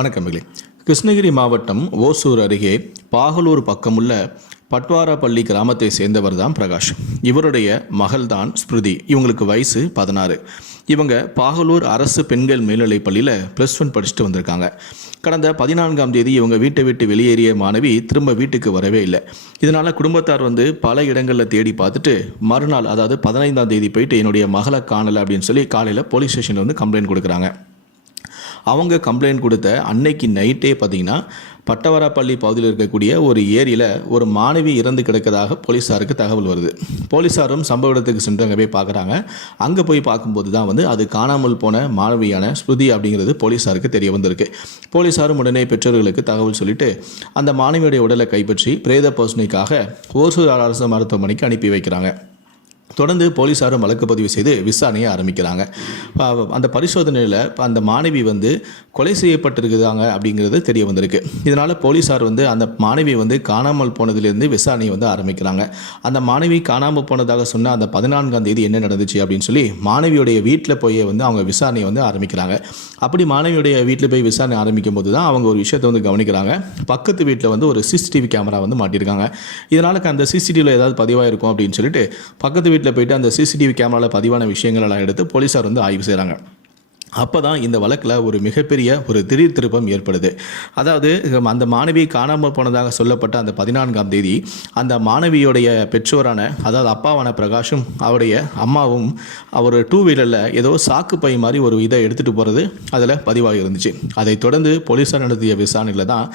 வணக்கமிகளே கிருஷ்ணகிரி மாவட்டம் ஓசூர் அருகே பாகலூர் பக்கமுள்ள பட்வாராப்பள்ளி கிராமத்தை சேர்ந்தவர் தான் பிரகாஷ். இவருடைய மகள் தான் ஸ்மிருதி இவங்களுக்கு வயசு பதினாறு. இவங்க பாகலூர் அரசு பெண்கள் மேல்நிலைப் பள்ளியில் ப்ளஸ் ஒன் படிச்சுட்டு வந்திருக்காங்க. கடந்த பதினான்காம் தேதி இவங்க வீட்டை விட்டு வெளியேறிய மாணவி திரும்ப வீட்டுக்கு வரவே இல்லை. இதனால் குடும்பத்தார் வந்து பல இடங்களில் தேடி பார்த்துட்டு மறுநாள் அதாவது பதினைந்தாம் தேதி போயிட்டு என்னுடைய மகளை காணலை அப்படின்னு சொல்லி காலையில் போலீஸ் ஸ்டேஷனில் வந்து கம்ப்ளைண்ட் கொடுக்குறாங்க. அவங்க கம்ப்ளைண்ட் கொடுத்த அன்னைக்கு நைட்டே பார்த்தீங்கன்னா பட்டவராப்பள்ளி பகுதியில் இருக்கக்கூடிய ஒரு ஏரியில் ஒரு மாணவி இறந்து கிடக்கிறதாக போலீஸாருக்கு தகவல் வருது. போலீஸாரும் சம்பவ இடத்துக்கு சென்று அங்கே போய் பார்க்குறாங்க அங்கே போய் பார்க்கும்போது தான் வந்து அது காணாமல் போன மாணவியான ஸ்ருதி அப்படிங்கிறது போலீஸாருக்கு தெரிய வந்திருக்கு. போலீஸாரும் உடனே பெற்றோர்களுக்கு தகவல் சொல்லிட்டு அந்த மாணவியுடைய உடலை கைப்பற்றி பிரேத பர்சனைக்காக ஓசூர் அரசு மருத்துவமனைக்கு அனுப்பி வைக்கிறாங்க. தொடர்ந்து போலீஸாரும் வழக்கு பதிவு செய்து விசாரணையை ஆரம்பிக்கிறாங்க. அந்த பரிசோதனையில் அந்த மாணவி வந்து கொலை செய்யப்பட்டிருக்குதாங்க அப்படிங்கிறது தெரிய வந்திருக்கு. இதனால் போலீஸார் வந்து அந்த மாணவி வந்து காணாமல் போனதிலிருந்து விசாரணையை வந்து ஆரம்பிக்கிறாங்க. அந்த மாணவி காணாமல் போனதாக சொன்ன அந்த பதினான்காம் தேதி என்ன நடந்துச்சு அப்படின்னு சொல்லி மாணவியுடைய வீட்டில் போய் வந்து அவங்க விசாரணையை வந்து ஆரம்பிக்கிறாங்க. அப்படி மாணவியுடைய வீட்டில் போய் விசாரணை ஆரம்பிக்கும் போது தான் அவங்க ஒரு விஷயத்தை வந்து கவனிக்கிறாங்க. பக்கத்து வீட்டில் வந்து ஒரு சிசிடிவி கேமரா வந்து மாட்டியிருக்காங்க. இதனால் அந்த சிசிடிவியில் ஏதாவது பதிவாக இருக்கும் அப்படின்னு சொல்லிட்டு பக்கத்து வீட்டில் போயிட்டு அந்த சிசிடிவி கேமராவில் பதிவான விஷயங்கள் எல்லாம் எடுத்து போலீஸார் வந்து ஆய்வு செய்கிறாங்க அப்போ தான் இந்த வழக்கில் ஒரு மிகப்பெரிய ஒரு திடீர் திருப்பம் ஏற்படுது. அதாவது அந்த மாணவி காணாமல் போனதாக சொல்லப்பட்ட அந்த பதினான்காம் தேதி அந்த மாணவியுடைய பெற்றோரான அதாவது அப்பாவான பிரகாஷும் அவருடைய அம்மாவும் அவர் டூ வீலரில் ஏதோ சாக்கு பை மாதிரி ஒரு இதை எடுத்துகிட்டு போகிறது அதில் பதிவாகி இருந்துச்சு. அதைத் தொடர்ந்து போலீஸார் நடத்திய விசாரணையில் தான்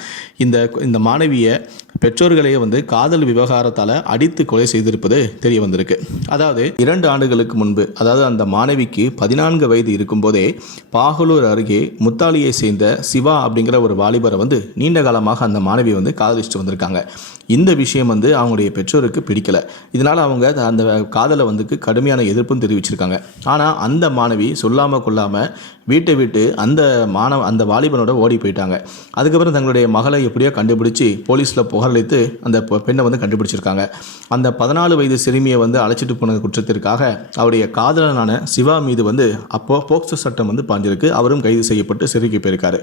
இந்த இந்த மாணவியை பெற்றோர்களையே வந்து காதல் விவகாரத்தால் அடித்து கொலை செய்திருப்பது தெரிய வந்திருக்கு. அதாவது இரண்டு ஆண்டுகளுக்கு முன்பு அதாவது அந்த மாணவிக்கு பதினான்கு வயது இருக்கும்போதே பாகலூர் அருகே முத்தாலியை சேர்ந்த சிவா அப்படிங்கிற ஒரு வாலிபரை வந்து நீண்ட காலமாக அந்த மாணவி வந்து காதலிச்சுட்டு வந்திருக்காங்க. இந்த விஷயம் வந்து அவங்களுடைய பெற்றோருக்கு பிடிக்கல. இதனால் அவங்க அந்த காதலை வந்து கடுமையான எதிர்ப்பும் தெரிவிச்சிருக்காங்க. ஆனால் அந்த மாணவி சொல்லாமல் கொள்ளாமல் வீட்டை விட்டு அந்த மாணவ அந்த வாலிபனோட ஓடி போயிட்டாங்க. அதுக்கப்புறம் தங்களுடைய மகளை எப்படியோ கண்டுபிடிச்சி போலீஸில் புகாரளித்து அந்த பெண்ணை வந்து கண்டுபிடிச்சிருக்காங்க. அந்த பதினாலு வயது சிறுமியை வந்து அழைச்சிட்டு போன குற்றத்திற்காக அவருடைய காதலனான சிவா மீது வந்து அப்போ போக்சோ சட்டம் வந்து பாஞ்சிருக்கு. அவரும் கைது செய்யப்பட்டு சிறைக்கு போயிருக்காரு.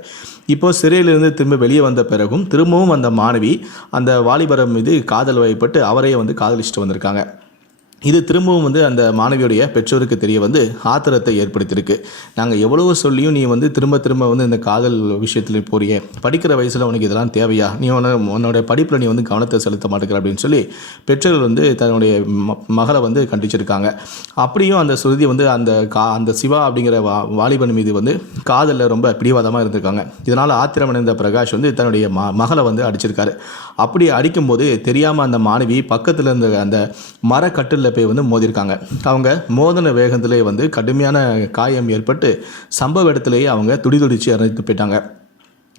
இப்போ சிறையிலிருந்து திரும்ப வெளியே வந்த பிறகும் திரும்பவும் அந்த மாணவி அந்த வாலிபர் மீது காதல் வயப்பட்டு அவரையே வந்து காதலிச்சுட்டு வந்திருக்காங்க. இது திரும்பவும் வந்து அந்த மாணவியுடைய பெற்றோருக்கு தெரிய வந்து ஆத்திரத்தை ஏற்படுத்தியிருக்கு. நாங்கள் எவ்வளவோ சொல்லியும் நீ வந்து திரும்ப திரும்ப வந்து இந்த காதல் விஷயத்தில் போறியே. படிக்கிற வயசில் உனக்கு இதெல்லாம் தேவையா? நீ உன உன்னோட படிப்பில் நீ வந்து கவனத்தை செலுத்த மாட்டேங்கிற அப்படின்னு சொல்லி பெற்றோர்கள் வந்து தன்னுடைய ம- மகளை வந்து கண்டிச்சிருக்காங்க. அப்படியும் அந்த சுருதி வந்து அந்த கா அந்த சிவா அப்படிங்கிற வா வாலிபன் மீது வந்து காதலில் ரொம்ப பிடிவாதமாக இருந்திருக்காங்க. இதனால் ஆத்திரமடைந்த பிரகாஷ் வந்து தன்னுடைய ம மகளை வந்து அடிச்சிருக்காரு. அப்படி அடிக்கும்போது தெரியாமல் அந்த மாணவி பக்கத்தில் இருந்த அந்த மரக்கட்டில் மரக்கட்டிலில் போய் வந்து மோதிருக்காங்க அவங்க மோதின வேகத்திலே வந்து கடுமையான காயம் ஏற்பட்டு சம்பவ இடத்துலேயே அவங்க துடிதுடிச்சு இறந்து போயிட்டாங்க.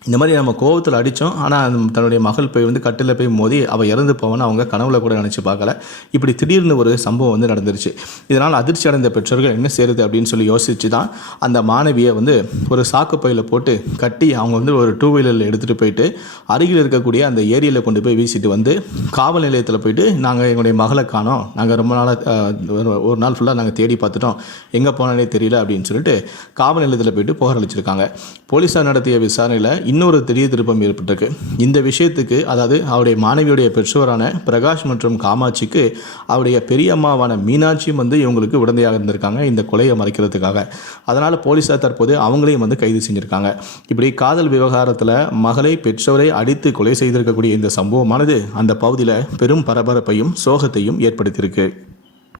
இந்த மாதிரி நம்ம கோவத்தில் அடித்தோம் ஆனால் தன்னுடைய மகள் போய் வந்து கட்டில் போய் மோதி அவள் இறந்து போவான்னு அவங்க கனவுல கூட நினச்சி பார்க்கல. இப்படி திடீர்னு ஒரு சம்பவம் வந்து நடந்துருச்சு. இதனால் அதிர்ச்சி அடைந்த பெற்றோர்கள் என்ன செய்யுது அப்படின்னு சொல்லி யோசிச்சு தான் அந்த மாணவியை வந்து ஒரு சாக்கு பையில் போட்டு கட்டி அவங்க வந்து ஒரு டூ வீலரில் எடுத்துகிட்டு போயிட்டு அருகில் இருக்கக்கூடிய அந்த ஏரியில் கொண்டு போய் வீசிட்டு வந்து காவல் நிலையத்தில் போயிட்டு நாங்கள் எங்களுடைய மகளை காணோம். நாங்கள் ரொம்ப நாளாக ஒரு நாள் ஃபுல்லாக நாங்கள் தேடி பார்த்துட்டோம். எங்கே போனானே தெரியல அப்படின்னு சொல்லிட்டு காவல் நிலையத்தில் போயிட்டு புகாரளிச்சிருக்காங்க போலீஸார் நடத்திய விசாரணையில் இன்னொரு திடீர் திருப்பம் ஏற்பட்டிருக்கு. இந்த விஷயத்துக்கு அதாவது அவருடைய மாணவியுடைய பெற்றோரான பிரகாஷ் மற்றும் காமாட்சிக்கு அவருடைய பெரியம்மாவான மீனாட்சியும் வந்து இவங்களுக்கு உடந்தையாக இருந்திருக்காங்க. இந்த கொலையை மறைக்கிறதுக்காக. அதனால் போலீஸார் தற்போது அவங்களையும் வந்து கைது செஞ்சுருக்காங்க. இப்படி காதல் விவகாரத்தில் மகளை பெற்றோரை அடித்து கொலை செய்திருக்கக்கூடிய இந்த சம்பவமானது அந்த பகுதியில் பெரும் பரபரப்பையும் சோகத்தையும் ஏற்படுத்தியிருக்கு.